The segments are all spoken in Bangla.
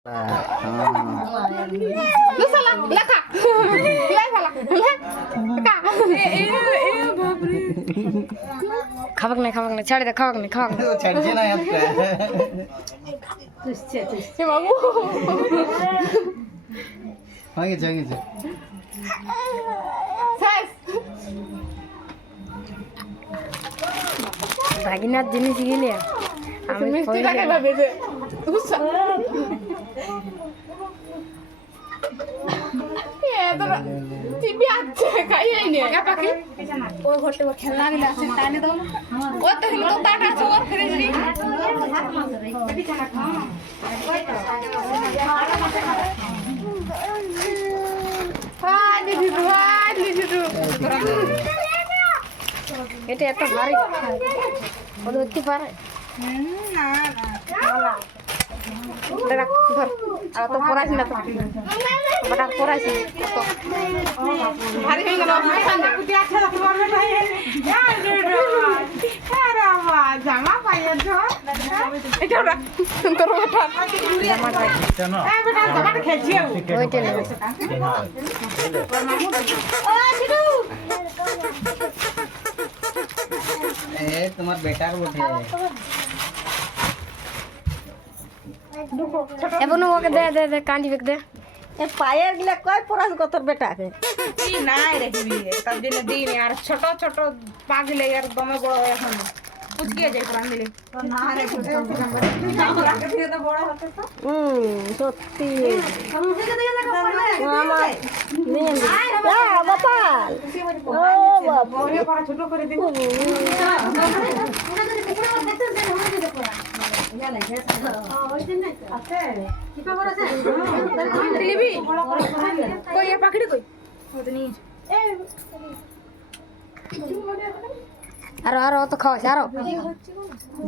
Lu salah, laka. Lai salah. Laka. খাবাক না ছাড়ে দে খাবাক না ছাড়ছে না একটা এ বাবু হয়ে গেছে শেষ ভাগিনার জিনিস গিলে আমি মিষ্টি টাকা ভাবে যে বুঝছ এদরা টিভি আছে খাইই নে এ পাখি ওই ঘরতে খেলনা গিলা আছে টানে দাও ও তো হিল তো টাটা আছে ওর ফ্রিজ রি এটা এত ভারী ওটা হতে পারে না না ধর আর তো পড়াছি না তো বড় পড়াছি তো ভারী হয়ে গেল কুটি আছে তো পারবে না আরে বাবা জামা পাইয়া তো এটা ওরা তোর ওটা জামা পাই কেন এ বেটা জামা খেলছি ওইটা নে ও শিরু এ তোমার বেটার বটে এবন ওকে দে কান্দি বেক দে এ পায়ের গিলা কয় পরাস গতর বেটাকে কি নাই রাখবি তার জন্য দিন আর ছোট ছোট পাগলে আর দমে বড় এখন পুচকিয়ে যায় প্রাণ দিলে না রে সত্যি আমার মেয়ে বাপাল ও বাবা ছোট করে দিব কই এ পাখিড়ি কই আর তো খাওয়াছ আর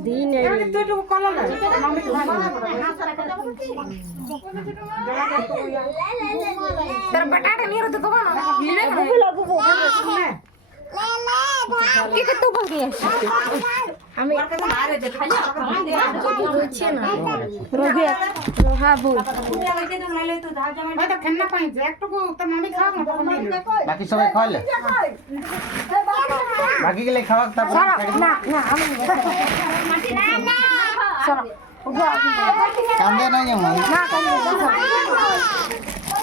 দিন তুই একটু কলা না মামি তোর বটাটা নিয়ে তো কবা না লিলে না কি করতে বলবি আমি আরে দেখাইয়া হচ্ছে না রহাবু ওই তো খেলনা পাই যে একটু তোর মামি খাওয়া না তখন নিলে বাকি সবাই খাওয়ালে বাকি গেলে খাওয়া তারপর না আমি কান্দে না যেমন না